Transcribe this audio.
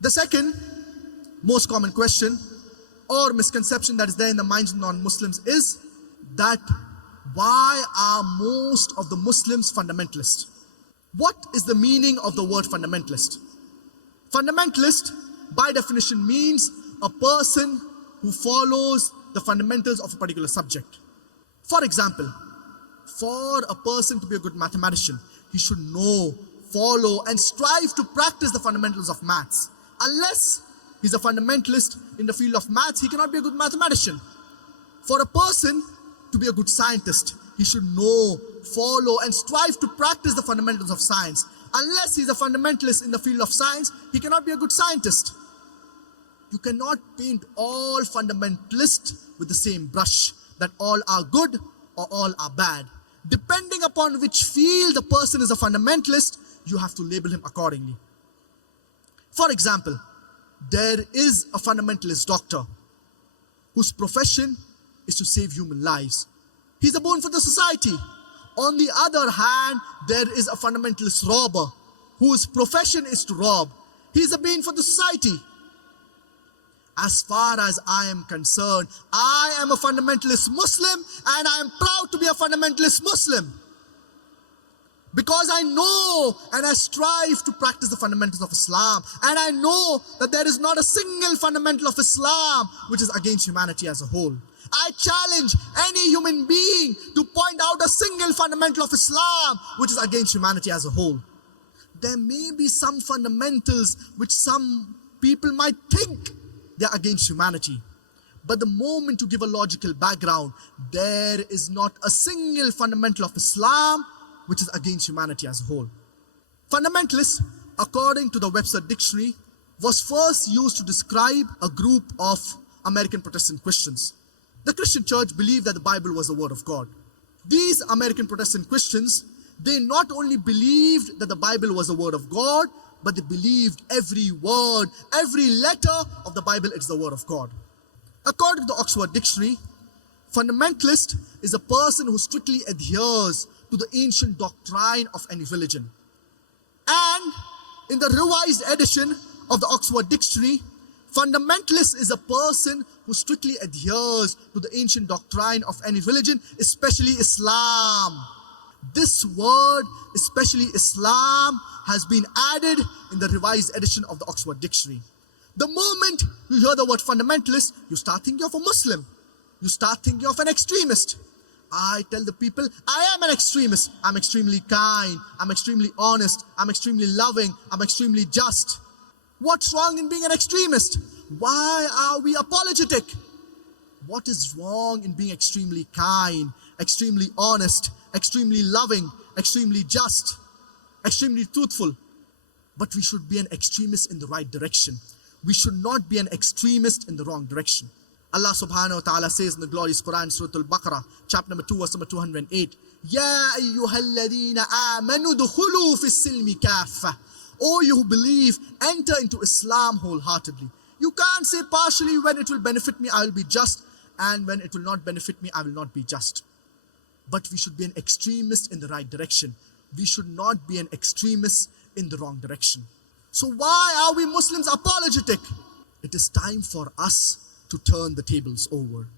The second most common question or misconception that is there in the minds of non-Muslims is that why are most of the Muslims fundamentalist? What is the meaning of the word fundamentalist? Fundamentalist, by definition, means a person who follows the fundamentals of a particular subject. For example, for a person to be a good mathematician, he should know, follow, and strive to practice the fundamentals of maths. Unless he's a fundamentalist in the field of maths, he cannot be a good mathematician. For a person to be a good scientist, he should know, follow, and strive to practice the fundamentals of science. Unless he's a fundamentalist in the field of science, he cannot be a good scientist. You cannot paint all fundamentalists with the same brush, that all are good or all are bad. Depending upon which field the person is a fundamentalist, you have to label him accordingly. For example, there is a fundamentalist doctor whose profession is to save human lives. He's a boon for the society. On the other hand, there is a fundamentalist robber whose profession is to rob. He's a bane for the society. As far as I am concerned, I am a fundamentalist Muslim and I am proud to be a fundamentalist Muslim. Because I know and I strive to practice the fundamentals of Islam. And I know that there is not a single fundamental of Islam which is against humanity as a whole. I challenge any human being to point out a single fundamental of Islam which is against humanity as a whole. There may be some fundamentals which some people might think they are against humanity. But the moment you give a logical background, there is not a single fundamental of Islam which is against humanity as a whole. Fundamentalist, according to the Webster Dictionary, was first used to describe a group of American Protestant Christians. The Christian church believed that the Bible was the word of God. These American Protestant Christians, they not only believed that the Bible was the word of God, but they believed every word, every letter of the Bible is the word of God. According to the Oxford Dictionary, fundamentalist is a person who strictly adheres to the ancient doctrine of any religion. And in the revised edition of the Oxford Dictionary, fundamentalist is a person who strictly adheres to the ancient doctrine of any religion, especially Islam. This word, especially Islam, has been added in the revised edition of the Oxford Dictionary. The moment you hear the word fundamentalist, you start thinking of a Muslim. You start thinking of an extremist. I tell the people, I am an extremist. I'm extremely kind. I'm extremely honest. I'm extremely loving. I'm extremely just. What's wrong in being an extremist? Why are we apologetic? What is wrong in being extremely kind, extremely honest, extremely loving, extremely just, extremely truthful? But we should be an extremist in the right direction. We should not be an extremist in the wrong direction. Allah subhanahu wa ta'ala says in the glorious Quran, Surah Al-Baqarah, chapter number 2, verse number 208, Ya ayyuhalladhina amanu dukhulu fi silmi kaffa. O you who believe, enter into Islam wholeheartedly. You can't say partially, when it will benefit me, I will be just, and when it will not benefit me, I will not be just. But we should be an extremist in the right direction. We should not be an extremist in the wrong direction. So why are we Muslims apologetic? It is time for us to turn the tables over.